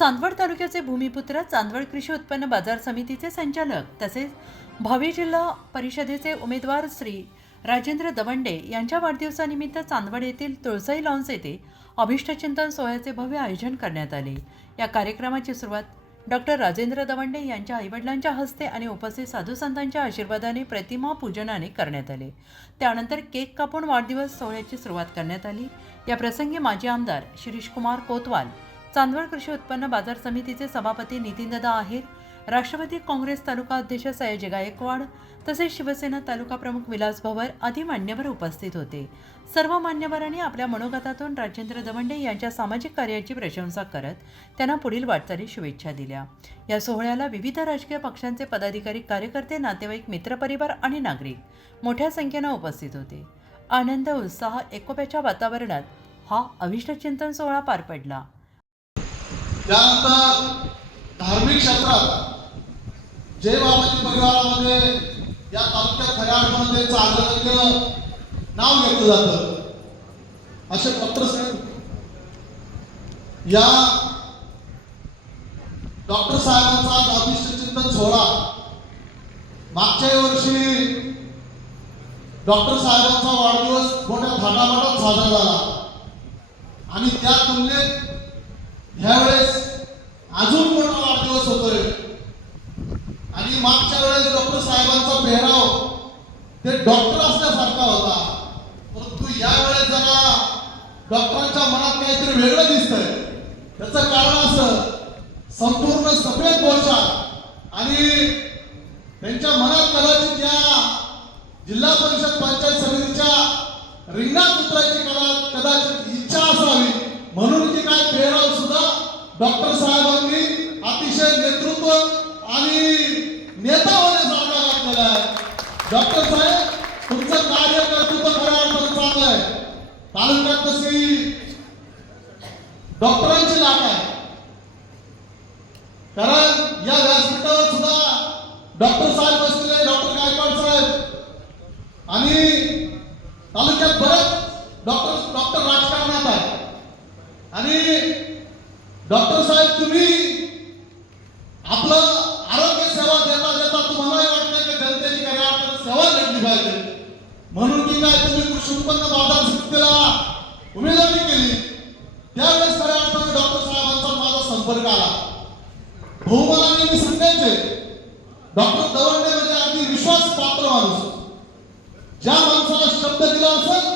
चांदवड तालुक्याचे भूमिपुत्र चांदवड कृषी उत्पन्न बाजार समितीचे संचालक तसेच भावी जिल्हा परिषदेचे उमेदवार श्री राजेंद्र दवंडे यांच्या वाढदिवसानिमित्त चांदवड येथील तुळसाई लॉन्स येथे अभिष्टचिंतन सोहळ्याचे भव्य आयोजन करण्यात आले. या कार्यक्रमाची सुरुवात डॉक्टर राजेंद्र दवंडे यांच्या आईवडिलांच्या हस्ते आणि उपस्थित साधू संतांच्या आशीर्वादाने प्रतिमा पूजनाने करण्यात आले. त्यानंतर केक कापून वाढदिवस सोहळ्याची सुरुवात करण्यात आली. या प्रसंगी माजी आमदार शिरीषकुमार कोतवाल चांदवड कृषी उत्पन्न बाजार समितीचे सभापती नितीनदादा आहेर राष्ट्रवादी काँग्रेस तालुका अध्यक्ष सयाजी गायकवाड तसेच शिवसेना तालुका प्रमुख विलास भवर आदी मान्यवर उपस्थित होते. सर्व मान्यवरांनी आपल्या मनोगतातून राजेंद्र दवंडे यांच्या सामाजिक कार्याची प्रशंसा करत त्यांना पुढील वाटचाली शुभेच्छा दिल्या. या सोहळ्याला विविध राजकीय पक्षांचे पदाधिकारी कार्यकर्ते नातेवाईक मित्रपरिवार आणि नागरिक मोठ्या संख्येनं उपस्थित होते. आनंद उत्साह एकोप्याच्या वातावरणात हा अभिष्टचिंतन सोहळा पार पडला. त्यानंतर धार्मिक क्षेत्रात जय बाबाजी परिवारामध्ये या तालुक्यात खऱ्या अर्थामध्ये चांगलं नाव घेतलं जातं. असे पत्र या डॉक्टर साहेबांचा आज चिंतन सोहळा मागच्या वर्षी डॉक्टर साहेबांचा वाढदिवस मोठ्या थाटामाटात साजरा झाला. आणि त्या तुलनेत ह्यावेळेस अजून मोठा वाढदिवस होतोय. आणि मागच्या वेळेस डॉक्टर साहेबांचा पेहराव ते डॉक्टर असल्यासारखा होता. परंतु यावेळेस जरा डॉक्टरांच्या मनात काहीतरी वेगळं दिसतंय. त्याचं कारण असं संपूर्ण सफेद पोशाख आणि त्यांच्या मनात कदाचित या जिल्हा परिषद पंचायत समितीच्या रिंगणात उतरायची कला कदाचित इच्छा असावी म्हणून ती काय पेहराव सुद्धा डॉक्टर साहेबांनी अतिशय नेतृत्व आणि नेता होण्यासारखा घातलेला आहे. डॉक्टर साहेब तुमचं कार्य कर्तृत्व खऱ्या अर्थानं चांगलं आहे. तालुक्यात तशी डॉक्टरांची लाट आहे. कारण या व्यासपीठावर सुद्धा डॉक्टर साहेब बसलेले डॉक्टर गायकवाड साहेब आणि तालुक्यात बरेच डॉक्टर डॉक्टर राजकारणात आहे आणि डॉक्टर साहेब तुम्ही आपलं आरोग्य सेवा देता देता तुम्हालाही वाटतं की जनतेची खऱ्या अर्थानं सेवा घेतली पाहिजे. म्हणून की काय तुम्ही कृषी उत्पन्न बाजार समितीला उमेदवारी केली. त्यावेळेस खऱ्या अर्थाने डॉक्टर साहेबांचा माझा संपर्क आला. बहुमानाने मी सांगायचे डॉक्टर दवंडे म्हणजे अगदी विश्वास पात्र माणूस. ज्या माणसाला शब्द दिला असेल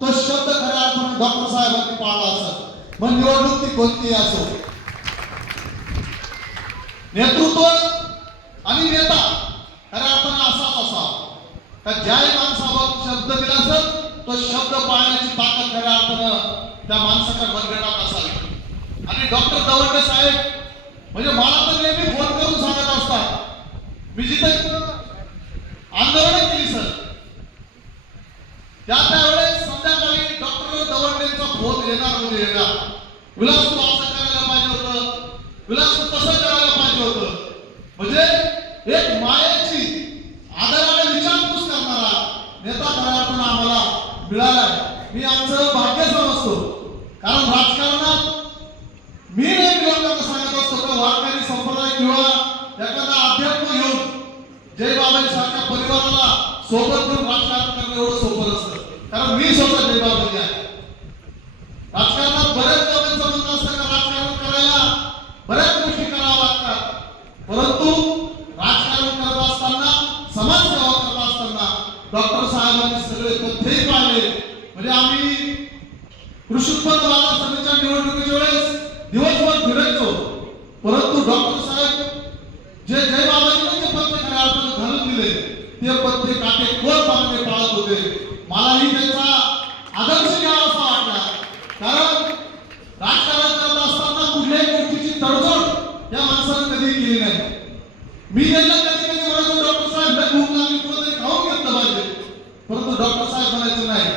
तो शब्द खऱ्या अर्थाने डॉक्टर साहेबांनी पाळला असेल. मग निवडणूक ती कोणती असो? नेतृत्व आणि नेता खऱ्या अर्थानं असाच असावा. का ज्या माणसावर शब्द दिला असेल तो शब्द पाळण्याची ताकद खऱ्या अर्थानं त्या माणसाच्या मनगटात असावी. आणि डॉक्टर दवंडे साहेब म्हणजे मला तर नेहमी फोन करून सांगत असतात मी जिथे आंदोलन केली सर. त्या त्यावेळेस संध्याकाळी डॉक्टर दवंडेंचा फोन येणार म्हणजे येणार. विलास तू असं करायला पाहिजे होतं. विलास तू तसं करायला पाहिजे होतं? म्हणजे एक मायाची आदराने विचारपूस करणारा नेता खऱ्या पण आम्हाला मिळाला मी आमचं भाग्य समजतो कारण राजकारणात मी नेहमी लोकांना सांगत असतो का वारकरी संप्रदाय किंवा एखादा अध्यात्म घेऊन जय बाबाजी सारख्या परिवाराला सोबत घेऊन राजकारण करणं एवढं सोपं नसतं. कारण मी स्वतः जय बाबाजी आहे. राजकारणात बरेच लोकांचं म्हणणं असतं का राजकारण करायला बऱ्याच गोष्टी कराव्या लागतात परंतु राजकारण करत असताना समाजसेवा करत असताना डॉक्टर साहेबांनी सगळे तथ्यही पाळले म्हणजे आम्ही कृषी उत्पन्न बाजार समितीच्या निवडणुकीच्या वेळेस दिवसभर फिरायचो परंतु डॉक्टर साहेब जे जय बाबाजीने जे पत्र खऱ्या अर्थानं घालून दिले ते पत्र काटे कोरपणाने पाळत होते मलाही त्यांचा आदर्श घ्यावा असा वाटला कारण राजकारण करत असताना कुठल्याही गोष्टीची तडजोड या माणसानं कधी केली नाही. मी त्यांना कधी कधी म्हणायचो डॉक्टर साहेब लग होऊन लागली कुठेतरी खाऊन घेतलं पाहिजे. परंतु डॉक्टर साहेब म्हणायचं नाही.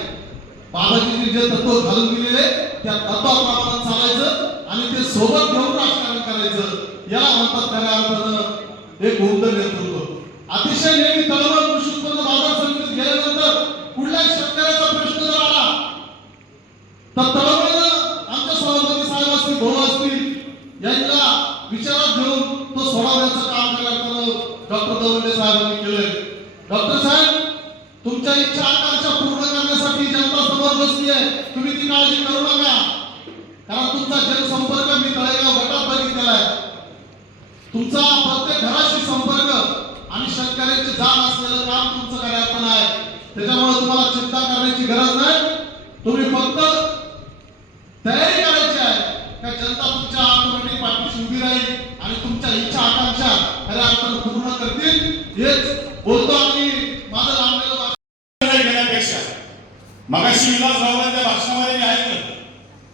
बाबाजींनी जे तत्व घालून दिलेले त्या तत्वाप्रमाणे चालायचं आणि ते सोबत घेऊन राजकारण करायचं. याला म्हणतात खऱ्या अर्थानं एक उमद नेतृत्व. अतिशय नेहमी तळमळ कृषी उत्पन्न बाजार समितीत गेल्यानंतर कुठल्याही शेतकऱ्याचा प्रश्न जर आला तर तळमळीनं आमच्या सभापती साहेब असतील भाऊ असतील यांना दवंडे साहेबांनी केलंय. डॉक्टर साहेब तुमच्या इच्छा आकांक्षा पूर्ण करण्यासाठी जनता समोर बसली आहे. तुम्ही ती काळजी करू नका. कारण तुमचा जनसंपर्क मी तळेगाव गटात बघितलेला आहे. तुमचा प्रत्येक घराशी संपर्क आणि शेतकऱ्यांची जाण असलेलं काम तुमचं कार्यार्पण आहे. त्याच्यामुळे तुम्हाला चिंता करण्याची गरज नाही. तुम्ही फक्त तयारी करायची आहे. का जनता तुमच्या ऑटोमॅटिक पाठीशी उभी राहील आणि तुमच्या इच्छा आकांक्षा खऱ्या अर्थानं पूर्ण करतील हेच बोलतो आणि माझं लांबलेलं घेण्यापेक्षा. मगाशी विलास रावलांच्या भाषणामध्ये मी ऐकलं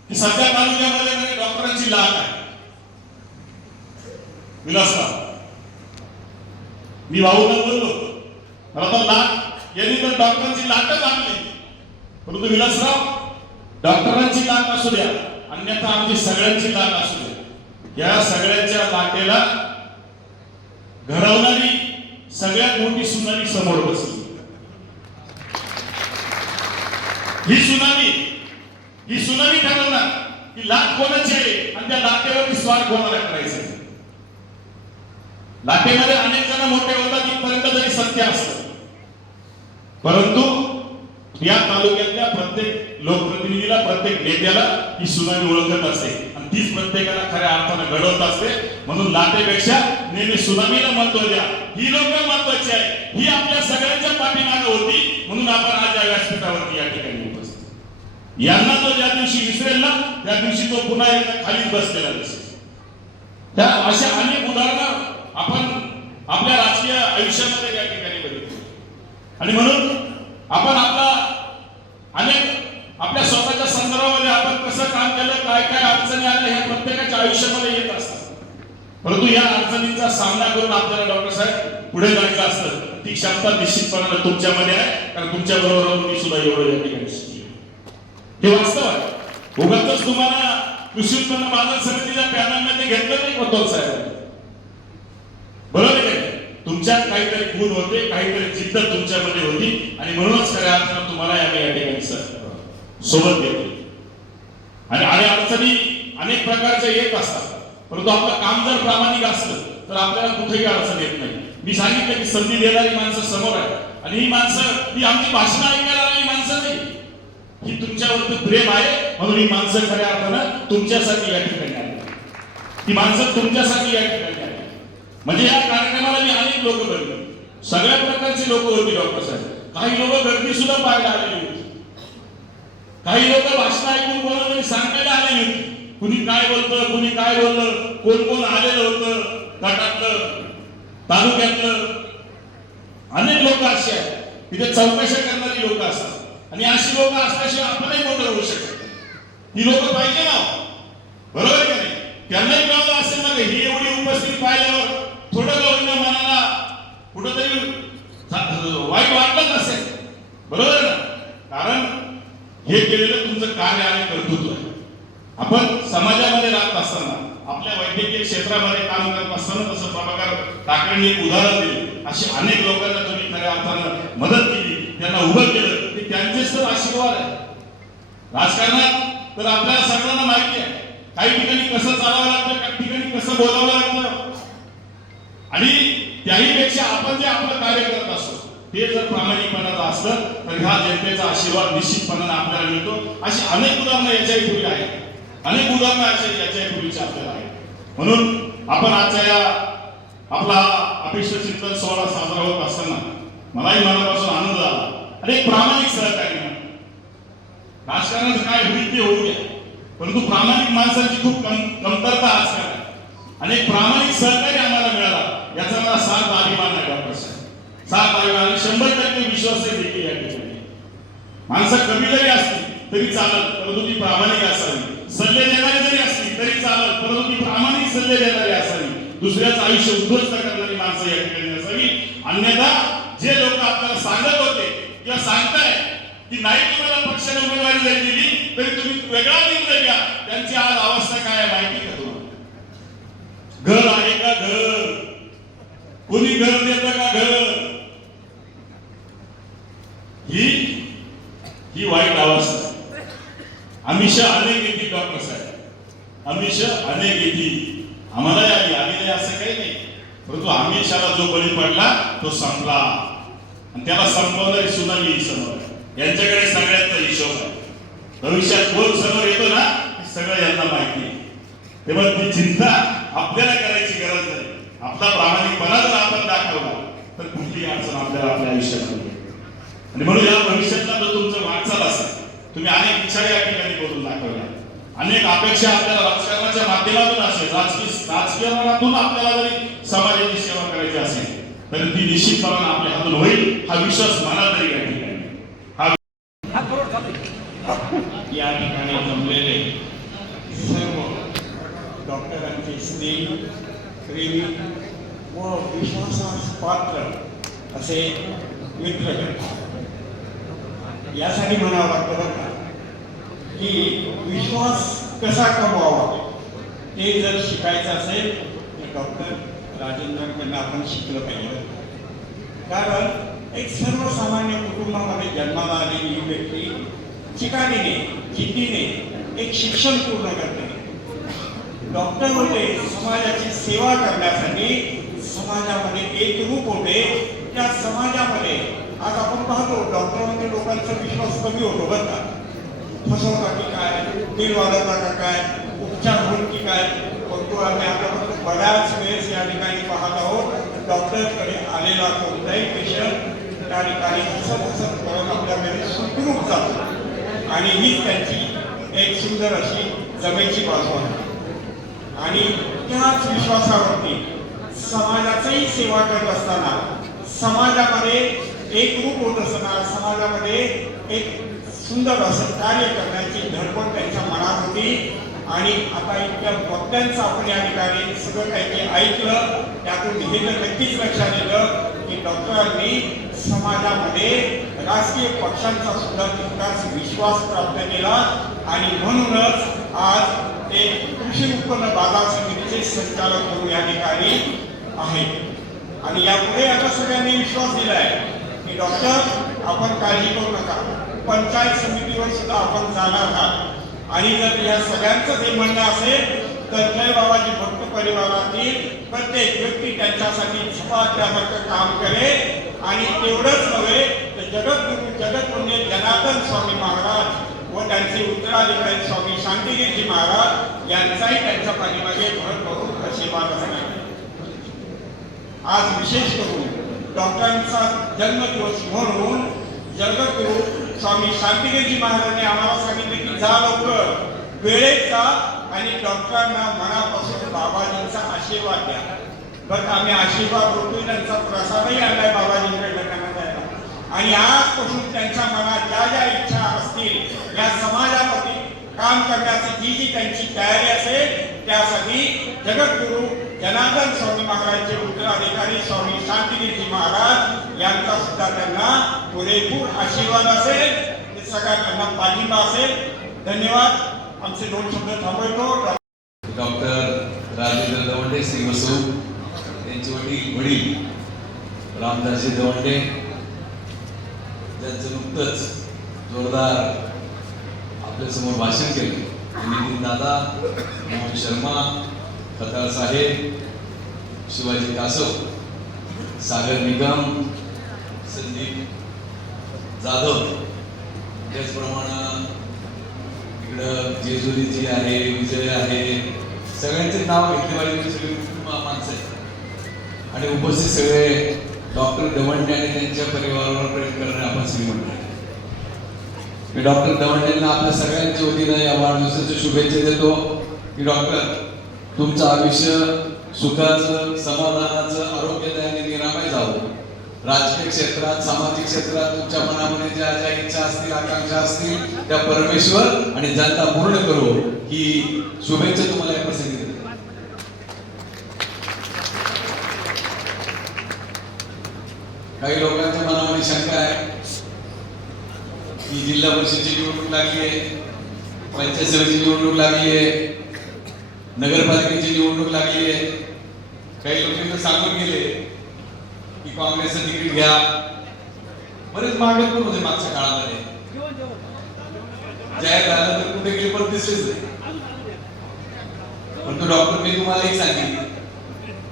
की सध्या तालुक्यामध्ये म्हणजे डॉक्टरांची लाट आहे. मी भाऊला बोललो मला तर लाट यांनी तर डॉक्टरांची लाटच आणली. परंतु विलासराव डॉक्टरांची लाट असू द्या अन्यथा आमची सगळ्यांची लाट असू द्या. या सगळ्यांच्या लाटेला घडवणारी सगळ्यात मोठी सुनामी समोर बसली. ही सुनामी ही सुनामी ठरवणार की लाट कोणाची आहे आणि त्या लाटेवरती स्वार कोणाला करायचं लाटेमध्ये अनेक जण मोठे होतात इथपर्यंत तरी सत्य असतं. परंतु या तालुक्यातल्या प्रत्येक लोकप्रतिनिधीला प्रत्येक नेत्याला ही सुनामी ओळखत असते. आणि तीच प्रत्येकाला खऱ्या अर्थानं घडवत असते. म्हणून लाटेपेक्षा नेहमी सुनामीला महत्त्व द्या. ही लोक महत्वाची आहे ही आपल्या सगळ्यांच्या पाठीमागे होती. म्हणून आपण आज या व्यासपीठावरती या ठिकाणी उपस्थित यांना तो ज्या दिवशी विसरेल ना त्या दिवशी तो पुन्हा एकदा खाली बसलेला दिसेल. त्या अशा अनेक उदाहरणं आपण आपल्या राजकीय आयुष्यामध्ये या ठिकाणी बघितली. आणि म्हणून आपण आपला अनेक आपल्या स्वतःच्या संदर्भामध्ये आपण कसं काम केलं काय काय अडचणी आल्या हे प्रत्येकाच्या आयुष्यामध्ये येत असतात. परंतु या अडचणींचा सामना करून आपल्याला डॉक्टर साहेब पुढे जायचं असतं. ती क्षमता निश्चितपणाने तुमच्यामध्ये आहे कारण तुमच्या बरोबर मी सुद्धा एवढं या ठिकाणी शिकलो हे वास्तव आहे. उगाच तुम्हाला कृषी उत्पन्न बाजार समितीच्या पॅनलमध्ये घेतलं नाही कोतवाल साहेब बरोबर आहे का नाही? तुमच्यात काहीतरी गुण होते काहीतरी जिद्द तुमच्यामध्ये होती. आणि म्हणूनच खऱ्या अर्थानं तुम्हाला आम्ही या ठिकाणी सर सोबत घेतली. आणि आणि अडचणी अनेक प्रकारच्या येत असतात. परंतु आपलं काम जर प्रामाणिक असलं तर आपल्याला कुठेही अडचण येत नाही. मी सांगितलं की संधी देणारी माणसं समोर आहे आणि ही माणसं ही आमची भाषण ऐकायला ही माणसं नाही. ही तुमच्यावरती प्रेम आहे म्हणून ही माणसं खऱ्या अर्थानं तुमच्यासाठी या ठिकाणी आली. ही माणसं तुमच्यासाठी या ठिकाणी म्हणजे या कार्यक्रमाला मी अनेक लोक बघितले सगळ्या प्रकारची लोक होती डॉक्टर साहेब. काही लोक गर्दी सुद्धा पाहायला आलेली होती. काही लोक भाषण ऐकून कोणाला सांगायला आलेली होती. कुणी काय बोलतं कुणी काय बोललं कोण कोण आलेलं होतं गटातलं तालुक्यातलं. अनेक लोक असे आहेत. तिथे चौकशा करणारी लोक असतात. आणि अशी लोक असल्याशिवाय आपणही मोठं होऊ शकत ही लोक पाहिजे ना हो. बरोबर आहे का नाही? त्यांनाही कळलं असेल ना ही एवढी उपस्थिती पाहिल्यावर थोडं का मनाला कुठंतरी वाईट वाटलंच असेल. बरोबर ना? कारण हे केलेलं तुमचं कार्य आणि कर्तृत्व आहे. आपण समाजामध्ये राहत असताना आपल्या वैद्यकीय क्षेत्रामध्ये काम करत असताना तसं प्रभाकर ठाकरेंनी एक उदाहरण दिले. अशी अनेक लोकांना तुम्ही खऱ्या अर्थानं मदत केली. त्यांना उभं केलं. हे त्यांचेच तर आशीर्वाद आहे. राजकारणात तर आपल्याला सगळ्यांना माहिती आहे. काही ठिकाणी कसं चालावं लागतं काही ठिकाणी कसं बोलावं लागतं. आणि त्याही पेक्षा आपण जे आपलं कार्य करत असतो ते जर प्रामाणिकपणाचं असतं तर ह्या जनतेचा आशीर्वाद निश्चितपणाने आपल्याला मिळतो. अशी अनेक उदाहरणं याच्याही पूर्वी आहेत. अनेक उदाहरणं अशी याच्याही पूर्वीची आपल्याला आहेत. म्हणून आपण आजच्या या आपला अपेक्षा चिंतन सोहळा साजरा होत असताना मलाही मनापासून आनंद झाला. आणि एक प्रामाणिक सहकारी म्हणून. राजकारणाचं काय होईल ते होऊ द्या परंतु प्रामाणिक माणसांची खूप कम कमतरता आजकाल आहे. आणि प्रामाणिक सहकार्य आम्हाला मिळाला. याचा मला सात अभिमान आहे डॉक्टर साहेब. सात अभिमान शंभर टक्के विश्वास आहे देखील या ठिकाणी. माणसं कमी जरी असली तरी चालत परंतु ती प्रामाणिक असावी. सल्ले देणारी जरी असली तरी चालत परंतु ती प्रामाणिक सल्ले देणारी असावी. दुसऱ्याचं आयुष्य उद्ध्वस्त करणारी माणसं या ठिकाणी असावी. अन्यथा जे लोक आपल्याला सांगत होते किंवा सांगताय की नाही तुम्हाला पक्षाने उमेदवारी जरी दिली तरी तुम्ही वेगळा निर्णय घ्या त्यांची आज अवस्था काय आहे माहिती का? घर आहे का घर? कोणी घर देत का घर? ही ही वाईट अवस्था आहे. आमिष अनेक येते डॉक्टर साहेब. आमिष अनेक येते. आम्हाला आली आलेले असं काही नाही. परंतु आमिषाला जो बळी पडला तो संपला. आणि त्याला संपवणारी सुद्धा मी समोर आहे. यांच्याकडे सगळ्यांचा हिशोब आहे. भविष्यात कोण समोर येतो ना सगळं यांना माहिती आहे. तेव्हा ती चिंता आपल्याला करायची गरज नाही. आपला प्रामाणिकपणा जर आपण दाखवला तर कुठली अडचण आपल्याला आपल्या आयुष्यात नाही. आणि म्हणून या भविष्यातला जर तुमचं वाटचाल असेल तुम्ही अनेक इच्छा या ठिकाणी बोलून दाखवल्या. अनेक अपेक्षा आपल्याला राजकारणाच्या माध्यमातून असेल राजकीय राजकारणातून आपल्याला जरी समाजाची सेवा करायची असेल तर ती निश्चितपणे आपल्या हातून होईल हा विश्वास मला तरी या ठिकाणी हा या ठिकाणी जमलेले सर्व डॉक्टरांचे स्नेही प्रेमी व विश्वासास पात्र असे मित्र. यासाठी म्हणावं लागतं बरं का की विश्वास कसा कमवावा ते जर शिकायचं असेल तर डॉक्टर राजेंद्रांकडनं आपण शिकलं पाहिजे कारण एक सर्वसामान्य कुटुंबामध्ये जन्माला आलेली ही व्यक्ती चिकाटीने जिद्दीने एक शिक्षण पूर्ण करते. डॉक्टर होते समाजाची सेवा करण्यासाठी समाजामध्ये एकरूप होते. त्या समाजामध्ये आज आपण पाहतो डॉक्टरांमध्ये म्हणजे लोकांचा विश्वास कमी होतो बरं का. फसवता की काय बिल वाढवता का काय उपचार होईल की काय बघतो आम्ही आता बऱ्याच वेळेस या ठिकाणी पाहत आहोत. डॉक्टरकडे आलेला कोणताही पेशंट त्या ठिकाणी हसत हसत करून आपल्याकडे सुखरूप जातो. आणि हीच त्यांची एक सुंदर अशी जमेची बाजू आहे. आणि त्याच विश्वासावरती समाजाचंही सेवा करत असताना समाजामध्ये एकरूप होत असताना समाजामध्ये एक सुंदर असं कार्य करण्याची धडपड त्यांच्या मनात होती. आणि आता इतक्या वक्त्यांचं आपण या ठिकाणी सगळं काही ऐकलं त्यातून हे तर नक्कीच लक्षात येतं की डॉक्टरांनी समाजामध्ये राजकीय पक्षांचा सुद्धा तितकाच विश्वास प्राप्त केला. आणि म्हणूनच आज ते कृषी उत्पन्न बाजार समितीचे संचालक म्हणून या ठिकाणी आहेत. आणि यापुढे आता सगळ्यांनी विश्वास दिलाय की डॉक्टर आपण काळजी करू नका. पंचायत समितीवर सुद्धा आपण जाणार आहात. आणि जर या सगळ्यांचं जे म्हणणं असेल तर जय बाबाजी भक्त परिवारातील प्रत्येक व्यक्ती त्यांच्यासाठी झपाट्यासारखं काम करेल. आणि तेवढंच नव्हे तर जगद्गुरु जगत म्हणजे जनार्दन स्वामी महाराज व त्यांचे उत्तराधिकारी स्वामी शांतिगिरीजी महाराज यांचाही त्यांच्या पाठीमागे भर करून आशीर्वाद असणार. आज विशेष करून डॉक्टरांचा जन्मदिवस म्हणून जगद्गुरु स्वामी शांतिगिरीजी महाराजांनी आम्हाला सांगितले की जा लवकर. वेळेत जा आणि डॉक्टरांना मनापासून बाबाजींचा आशीर्वाद द्या. बरं आम्ही आशीर्वाद होतोय त्यांचा प्रसादही आणलाय बाबाजींकडे त्यांना आणि आजपासून त्यांच्या मनात ज्या ज्या इच्छा असतील या समाजामध्ये काम करण्याची जी जी त्यांची तयारी असेल त्यासाठी जगद्गुरु जनार्दन स्वामी महाराजचे उत्तराधिकारी स्वामी शांतिगिरीजी महाराज यांचा सुद्धा त्यांना पुरेपूर आशीर्वाद असेल. ते सगळ्या त्यांना पाठिंबा असेल. धन्यवाद. आमचे दोन शब्द थांबवतो. डॉक्टर राजेंद्र दवंडे श्री वसू यांचे वडील वडील रामदासजी दवंडे ज्यांचं नुकतंच जोरदार आपल्यासमोर भाषण केलं. नितीन दादा मोहन शर्मा खताळ साहेब शिवाजी कासव सागर निगम संदीप जाधव. त्याचप्रमाणे इकडं जेजुरीची आहे विजय आहे. सगळ्यांचे नाव घेतले पाहिजे सगळे कुटुंब माणसं. आहेत आणि उपस्थित सगळे डॉक्टर दवंडे आणि त्यांच्या परिवारावर प्रेम करणे आपण श्रीमंत मी डॉक्टर दवंडेंना आपल्या सगळ्यांच्या वतीनं या वाढदिवसाच्या शुभेच्छा देतो. की डॉक्टर तुमचं आयुष्य सुखाचं समाधानाचं आरोग्यदायी आणि निरामय जावं राजकीय क्षेत्रात सामाजिक क्षेत्रात तुमच्या मनामध्ये ज्या ज्या इच्छा असतील आकांक्षा असतील त्या परमेश्वर आणि जनता पूर्ण करो ही शुभेच्छा तुम्हाला या प्रसंगी देतो काही लोकांच्या मनामध्ये शंका आहे की जिल्हा परिषदेची निवडणूक लागली आहे पंचायत समितीची निवडणूक लागली आहे नगरपालिकेची निवडणूक लागली आहे. काही लोक सांगून गेले की काँग्रेसचं तिकीट घ्या. बरेच मागे पण होते मागच्या काळामध्ये. जाहीर झालं तर कुठे गेले पण दिसलेच नाही. परंतु डॉक्टर मी तुम्हाला एक सांगितलं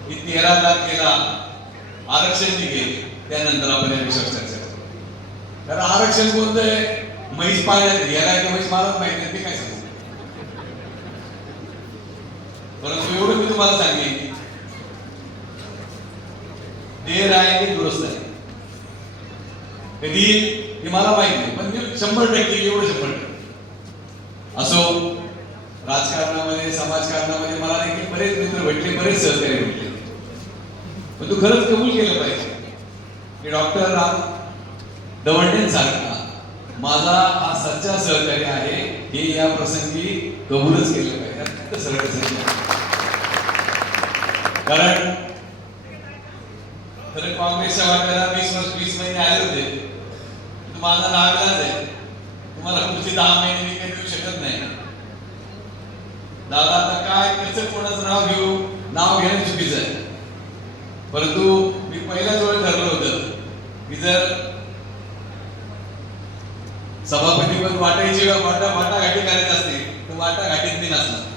की तेरा तारखेला आरक्षण निघेल. त्यानंतर आपण या विषयावर चर्चा करू. कारण आरक्षण कोणतं आहे म्हैस पाळण्यात याला की म्हैस मारत माहिती नाही ते काय सांगू? परंतु एवढं मी तुम्हाला सांगेन देर आहे ते दुरुस्त आहे. कधी? हे मला माहीत नाही पण मी शंभर टक्के एवढं शंभर टक्के. असो राजकारणामध्ये समाजकारणामध्ये मला देखील बरेच मित्र भेटले बरेच सहकारी भेटले. पण तू खरंच कबूल केलं पाहिजे. मी डॉक्टर राम दवंडेंसारखा माझा हा सच्चा सहकारी आहे. हे या प्रसंगी कबूलच केलं पाहिजे अत्यंत सरळ कारण खरं काँग्रेसच्या वाट्याला वीस वर्ष वीस महिने आले होते. तर माझा नागलाच आहे. तुम्हाला पुढची दहा महिने मी काही देऊ शकत नाही. दादा आता काय कसं कोणाचं नाव घेऊ? नाव घेणं चुकीचं आहे. परंतु मी पहिल्याच वेळ ठरलं जर सभापती पण वाटायची वाटा वाटाघाटी करायचं असते तर वाटाघाटीत मी नसणार.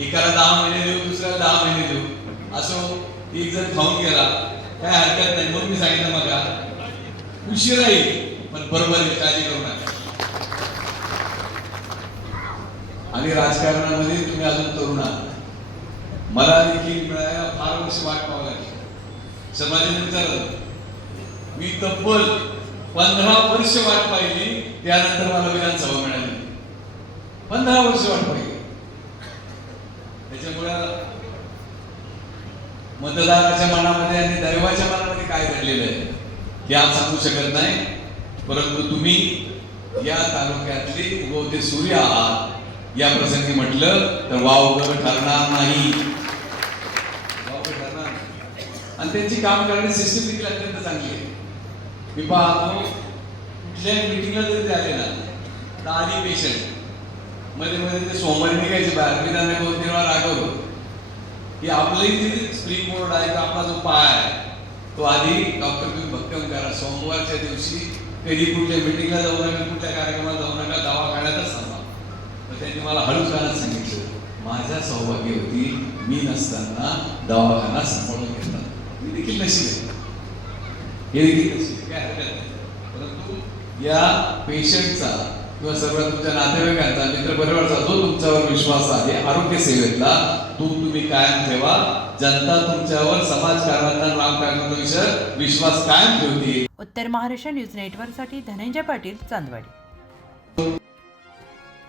एकाला दहा महिने देऊ दुसऱ्याला दहा महिने देऊ. असो एक जण खाऊन गेला काय हरकत नाही. म्हणून मी सांगितलं मला उशीर येईल पण बरोबर आहे, काळजी करू नका. आणि राजकारणामध्ये तुम्ही अजून तरुण आहात. मला देखील मिळायला फार वर्ष वाट पाहावं लागेल. समाजाने विचारलं मी तब्बल पंधरा वर्ष वाट पाहिली त्यानंतर मला विधानसभा मिळाली. पंधरा वर्ष वाट पाहिली. त्याच्यामुळं मतदाराच्या मनामध्ये आणि दैवाच्या मनामध्ये काय घडलेलं आहे हे आज सांगू शकत नाही. परंतु तुम्ही या तालुक्यातले उगवते सूर्य आहात या प्रसंगी म्हटलं तर वावगं ठरणार नाही. वाव ठरणार नाही. आणि त्यांची काम करण्याची सिस्टम देखील अत्यंत चांगली आहे. मी कुठल्याही मिटिंगला जरी ते आले ना तर आधी पेशंटमध्ये मध्ये ते सोमवारी निघायचे बाहेर. मी त्यांना दोन तीन वेळा रागवलो. की आपलंही जी स्प्रिंग बोर्ड आहे का? आपला जो पाय आहे तो आधी डॉक्टर तुम्ही भक्कम करा. सोमवारच्या दिवशी कधी कुठल्या मिटिंगला जाऊ नका कुठल्या कार्यक्रमाला जाऊ नका दवाखान्यातच थांबा. तर त्यांनी मला हळूच गाणं सांगितलं माझ्या सौभाग्य होती मी नसताना दवाखाना सांभाळून घेतला. मी देखील नशीब आहे. हे देखील नशीब काय हरकत नाही परंतु या पेशंटचा किंवा सर्व तुमच्या नातेवाईकांचा मित्र परिवाराचा जो तुमच्यावर विश्वास आहे आरोग्य सेवेतला तो तुम्ही कायम ठेवा. जनता तुमच्यावर समाजकारणाचा रामकारणाचा विषय विश्वास कायम ठेवते. उत्तर महाराष्ट्र न्यूज नेटवर्कसाठी धनंजय पाटील चांदवाडी.